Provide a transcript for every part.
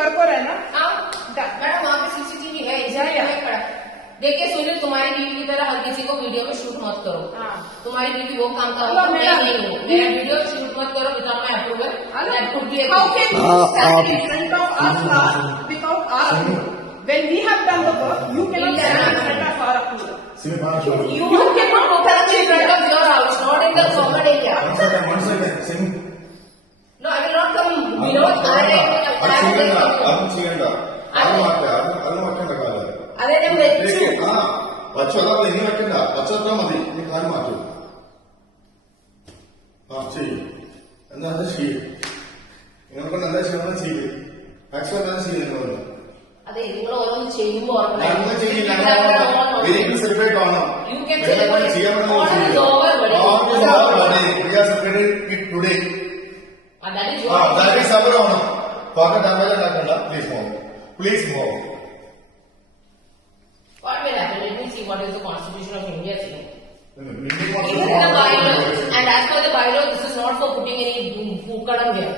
वर्क हो रहा है ना? मैडम वहाँ पे CCTV है, इसलिए खड़ा। देखिए सुनील, तुम्हारी बीवी की तरह हर किसी को वीडियो में शूट मत करो। तुम्हारी बीवी वो काम का मैं नहीं हूँ। मेरा वीडियो शूट मत करो without my approval. That could be How can you stand in front of us without our approval? When we have done the work, you cannot stand in front of our approval. You cannot open up in front of your house, not in the common area. One second. No, I will not come. Vinod, അതെ ഞാൻ വെച്ചു. പച്ചവെള്ളം ഇനി വെക്കണ്ട, പച്ചവെള്ളം മതി. നീ കാല് മാറ്റൂ. ചെയ്യും. എന്താ ചെയ്യും? നിങ്ങൾക്ക് എന്താ ചെയ്യണം ചെയ്യും. മാക്സിമം എന്താ ചെയ്യുന്നത്? അതെ, നിങ്ങൾ ഓരോന്ന് ചെയ്യുമ്പോ സെലിബ്രേറ്റ് ആണോ? ഡാമേജ് ഉണ്ടാക്കണ്ട. Please move. What will happen? Let me see what is the Constitution of India saying. It is in the bylaw, and as per the bylaw, this is not for putting any പൂക്കളം here.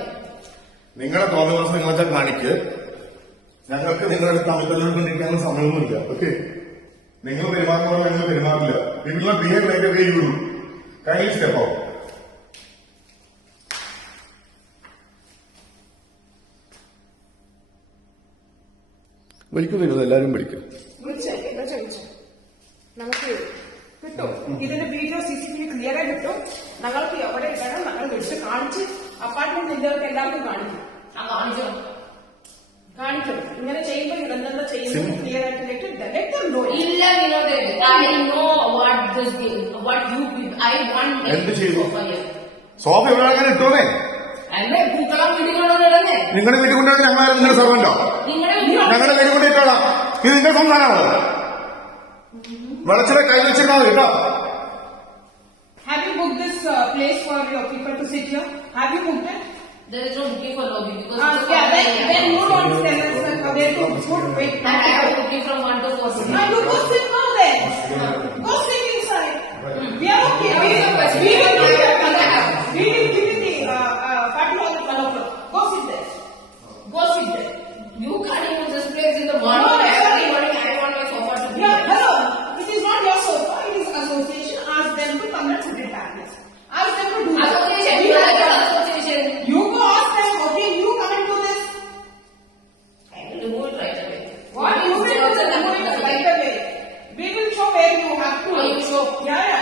നിങ്ങളെ തോന്നുന്ന നിങ്ങളെ കാണിക്ക്. ഞങ്ങൾക്ക് നിങ്ങളുടെ തമ്മിലൊന്നും സമയമൊന്നുമില്ല. ഓക്കെ, നിങ്ങൾ പെരുമാറുമ്പോൾ ഞങ്ങൾ പെരുമാറില്ല. നിങ്ങൾ behave like a way you do. Kindly step out. വിളിക്കും വരുന്നത് എല്ലാരും വിളിക്കും. നമുക്ക് കിട്ടും ഇതിന്റെ വീഡിയോ CCTV ക്ലിയർ ആയി കിട്ടും. ഞങ്ങൾക്ക് എവിടെ ഇടണം ഞങ്ങൾ വിളിച്ച് കാണിച്ച് അപ്പാർട്ട്മെന്റ് ഇന്ത്യർക്ക് എല്ലാവർക്കും കാണിക്കും. കാണിക്കും. ഇങ്ങനെ ചെയ്യുമ്പോൾ ഇതെന്താ ചെയ്യുന്നത് ക്ലിയർ ആയിട്ട് ഇല്ല Vinod, I know what you I want. എന്ത് ചെയ്തു? സോഫ ഇവിടെ അങ്ങനെ ഇട്ടോളേ. അല്ലേ പൂക്കളം വീട്ടിൽ കൊണ്ടുവന്നിടന്നേ. നിങ്ങളുടെ വീട്ടിൽ കൊണ്ടുവന്ന് ഞങ്ങളാരും നിങ്ങളുടെ സർവന്റോ? ഞങ്ങളുടെ വീട്ടിൽ കൊണ്ടിട്ടോളാം. ഇത് നിന്റെ സംസ്ഥാനമാണോ? വെളച്ചിലെ കൈ വെച്ചിരുന്നാൽ കേട്ടോ. Have you booked this place for your people to sit here? Have you booked it? There is no booking for lobby because then you don't tell us where to put. Wait, I have booking from 1 to 4. No, you go sit now then. Go sit inside. We are okay. We will give you the party hall at 1 o'clock. Go sit there. You can't use this place in the morning. I want my sofa to be there. Hello. It is not your sofa. It is association. Ask them to come and sit it back. Ask them to do association. You go ask them. Okay, you come and do this. I will remove it right away. What you will remove it right away. We will show where you have to. You show. Yeah.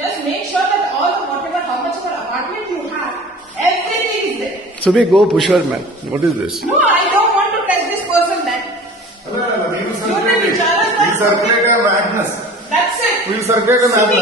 Just make sure that how much of an apartment you have, everything is there. So we go pusher man. What is this? No, I don't want to touch this person then. We will circulate a madness. That's it. We will circulate a madness.